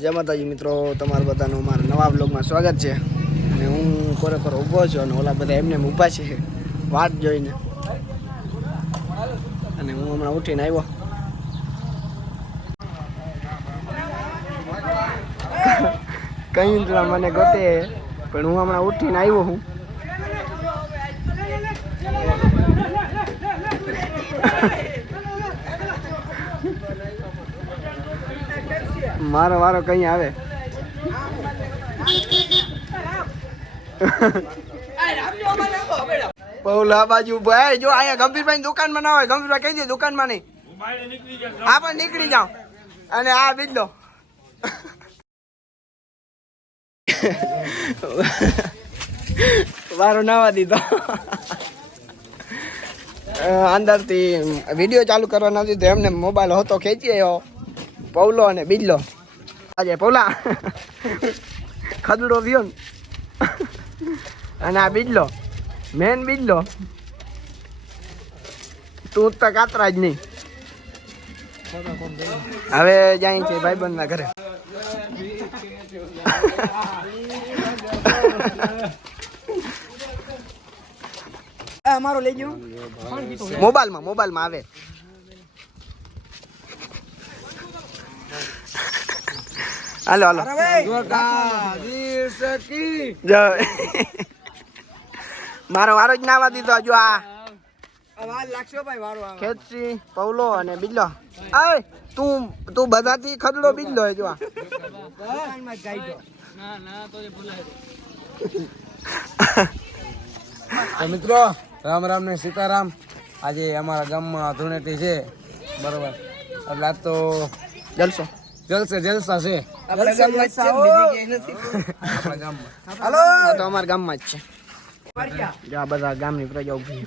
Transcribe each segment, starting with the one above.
જય માતાજી મિત્રો, તમારા બધાનું મારા નવા બ્લોગમાં સ્વાગત છે. અને હું ખરેખર ઊભો છું અને ઓલા બધા એમને એમ ઊભા છે. વાત જોઈને. અને હું હમણાં ઉઠીને આવ્યો. કઈ મને ગોતે, પણ હું હમણાં ઉઠીને આવ્યો હું. મારો વારો કઈ આવે? પૌલા બાજુ ભાઈ જો અહીંયા ગંભીરભાઈ દુકાનમાં ના હોય, ગંભીરભાઈ કહી દે દુકાનમાં નહીં. હા, પણ નીકળી જાઓ. અને આ બીજ લો. વારો નાવા દીધો. અંદરથી વીડિયો ચાલુ કરવા નથી તો એમને મોબાઈલ હતો ખેંચી આવ્યો. પૌલો અને બીજલો આજે પોલા ખદડો થયો ને. અને આ બીજલો મેન બીજલો. તું તો કાતરા જ નહીં. હવે જાય છે ભાઈબંધ ના ઘરે અમારો લઈ ગયો. મોબાઈલમાં મોબાઈલમાં આવે. હાલો હાલો. મારો વારો જ ના આવવા દીધો હજુ આ. ખેતસી પૌલો અને બિલ્લો આય તું તું બધાથી ખદડો બિલ્લો હે જો આ મિત્રો રામ રામ ને સીતારામ. આજે અમારા ગામમાં ધૂણેટી છે. બરોબર. એટલે આજ તો જલસો. જલસે જલસા છે. હલો ગામમાં હાલો. આ તો અમારા ગામમાં જ છે. જો આ બધા ગામની પ્રજા ઊભી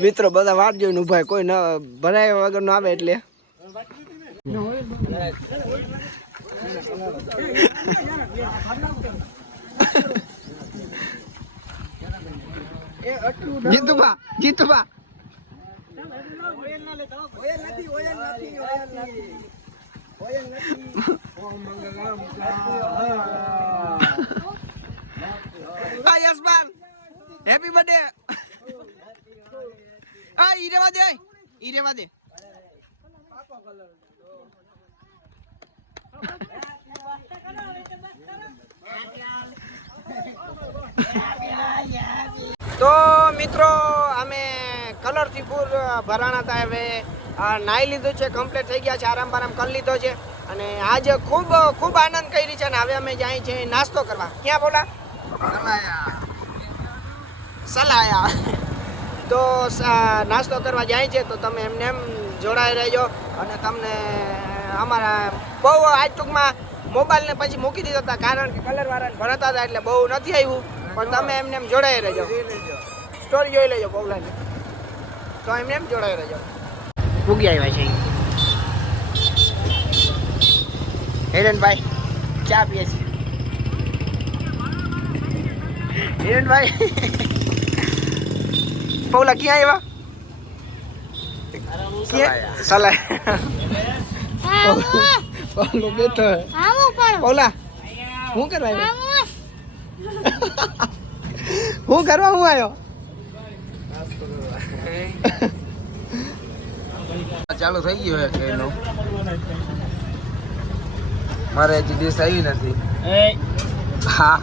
મિત્રો બધા વાત જોઈને ઊભા કોઈ ન ભરાય વગર નો આવે. એટલે જીતુબા જીતુબા આ યશમાન હેપી બર્થડે આ ઈ રેવા દે, ઈ રેવા દે. તો મિત્રો, અમે કલરથી પૂર ભરાણા હતા. હવે નાહી લીધું છે કમ્પ્લીટ થઈ ગયા છે આરામ બારામ કરી લીધો છે. અને આજે ખૂબ ખૂબ આનંદ કરી છે અને હવે અમે જાય છે નાસ્તો કરવા. ક્યાં બોલા? સલાયા. તો નાસ્તો કરવા જાય છે, તો તમે એમને એમ જોડાઈ રહેજો અને તમને અમારા બહુ આજ ટૂંકમાં મોબાઈલને પછી મૂકી દીધો હતા, કારણ કે કલર વાળાને ભણતા હતા એટલે બહુ નથી આવ્યું. પણ તમે એમને એમ જોડાઈ રહેજો. સ્ટોરી જોઈ લેજો પૌલાની તો એમને એમ જોડાઈ રહેજો. ભૂગી આવ્યા છે હિરેનભાઈ ચા પીએ છે. હિરેનભાઈ પૌલા ક્યાં આવ્યા? ક્યાં? સલાહ. પૌલો બેઠો હે. પૌલા. શું કરવા આવ્યો? હું કરવા હું આવ્યો? ચાલુ થઈ ગયો છે મારે હજી ડીશ આવી નથી. હા.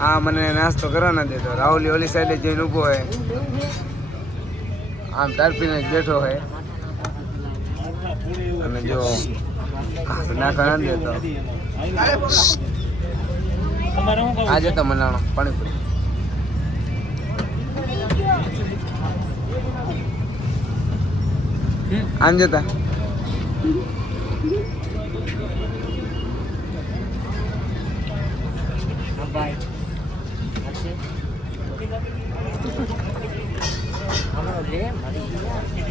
હા મને નાસ્તો કરવા ના દેતો રાહુલ ઓલી સાઈડે જઈને ઊભો હોય. આમ તડપીને બેઠો હોય. અને જો ના દેતો આજે તો મનાણો પાણીપુરી. આમ જતા.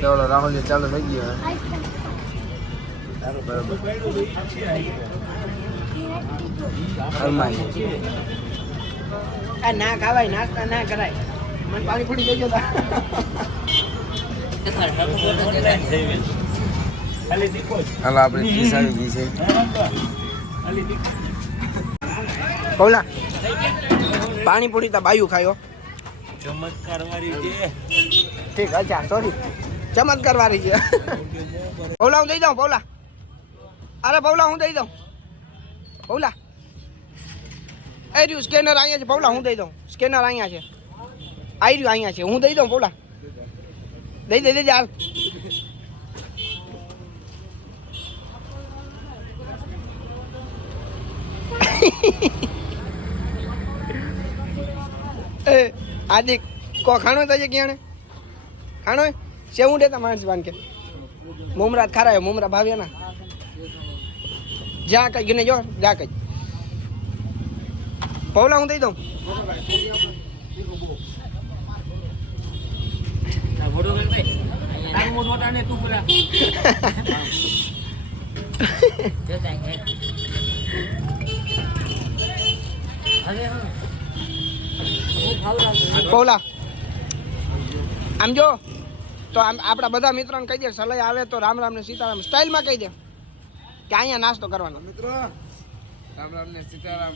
ચાલો રાહુલ ચાલુ થઈ ગયો હવે બરાબર હરમાઈ આ ના ખાવાય નાસ્તા ના કરાય મને પાણી પડી દેજો તા. હાલો, આપણે ચીઝ આવી ગઈ છે. પૌલા પાણીપુરી તો બાયું ખાયો. ઠીક, અચ્છા સોરી ચમત્કાર વાળી છે. પૌલા હું દઈ દઉં પૌલા અરે પૌલા હું દઈ દઉં. પૌલા એ રહ્યું સ્કેનર અહીંયા છે. પૌલા હું દઈ દઉં. સ્કેનર અહીંયા છે. આવી રહ્યું, અહીંયા છે. હું દઈ દઉં પૌલા દઈ દે દઈ દે, હાલ. એ આદિક કો ખાણો તો ક્યાં ખાણો? સેવું દેતા માણસ બાન કે. મુમરા ખારાયો મુમરા ભાવ્યા ના. જ્યાં કઈ ગને જો જા કઈ. પૌલા હું દઈ દઉં. પૌલા આમ જો તો આમ આપણા બધા મિત્રોને કહી દે સલાહ આવે તો રામ રામ ને સીતારામ સ્ટાઇલમાં કહી દે કે અહીંયા નાસ્તો કરવાનો. મિત્રો રામ રામ ને સીતારામ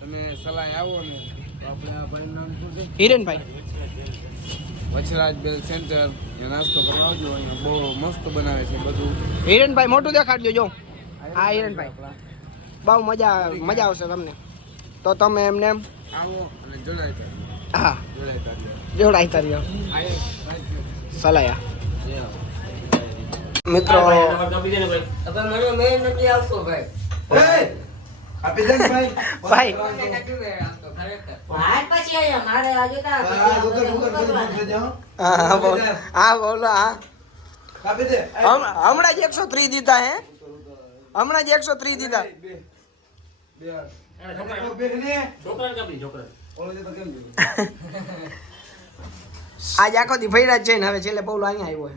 તમે સલાહ આવો ને તો આપણે આ ભાઈનું નામ શું છે? હિરેનભાઈ. વચરાજ બેલ સેન્ટર એ નાસ્તો કરવા આવજો અહીંયા બહુ મસ્ત બનાવે છે બધું. હિરેનભાઈ મોટું દેખાડજો જો. હા હિરેનભાઈ. બહુ મજા મજા આવશે તમને. તો તમે એમને એમ આવો અને હા જોડાય જોડાઈ સલાયા મિત્રો આપી દે ને ભાઈ ભાઈ વાત પછી આયા મારે આજે તા હા બોલ હા હમણાં જ એકસો ત્રીસ દીધા હે હમણાં જ એકસો ત્રીસ દીધા આજ આખો દી ફર્યા છે ને હવે છેલ્લે પૌલો અહીંયા આવ્યો છે.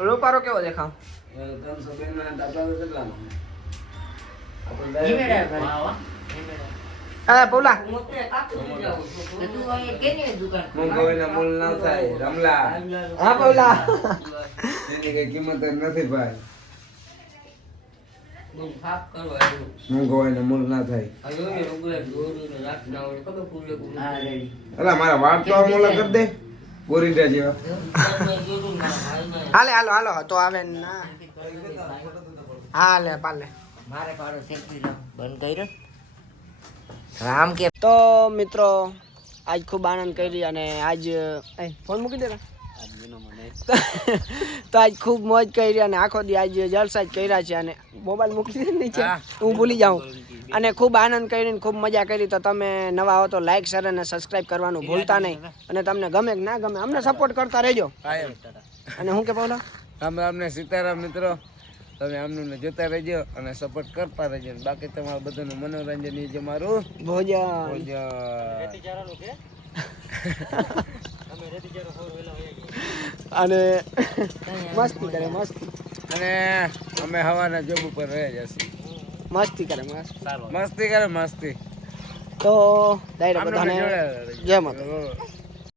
રૂપારો કેવો દેખાવ? એ હા દુકાન મંગાવીને મૂલ ના થાય રમલા. હા પૌલા એની કઈ કિંમત નથી ભાઈ. મૂલ મારા વાળ તો આમ કરી દે. ગોરીટા જેવા. હાલે હાલો હાલો. તો આવે ના. હાલે પાલે. મારે પાડો સેલ્ફી બંધ કર્યો? રામ કે તો મિત્રો આજ ખૂબ આનંદ કરી અને આજ ફોન મૂકી દે તો આજ ખૂબ મોજ કરી અને આખો દી આજ જલસા જ કર્યા છે અને મોબાઈલ મૂકી દે નીચે. હું. ભૂલી જાઉં. અને ખૂબ આનંદ કરીને ખૂબ મજા કરી. તો તમે નવા હો તો લાઈક શેર અને સબસ્ક્રાઇબ કરવાનું ભૂલતા નહીં. અને તમને ગમે કે ના ગમે અમને સપોર્ટ કરતા રહેજો. અને હું કે બોલો? રામ રામ ને સીતારામ મિત્રો. તમે આમનું ને જોતા રહેજો અને સપોર્ટ કરતા રહેજો. બાકી તમારું બધાનું મનોરંજન એ જ અમારું ભોજન. અને મસ્તી કરે મસ્તી. અને અમે હવાના જોબ ઉપર રહે જશું. મસ્તી કરે મસ્ત. મસ્તી કરે મસ્તી. તો ડાયરેક્ટ બધાને જય માતા.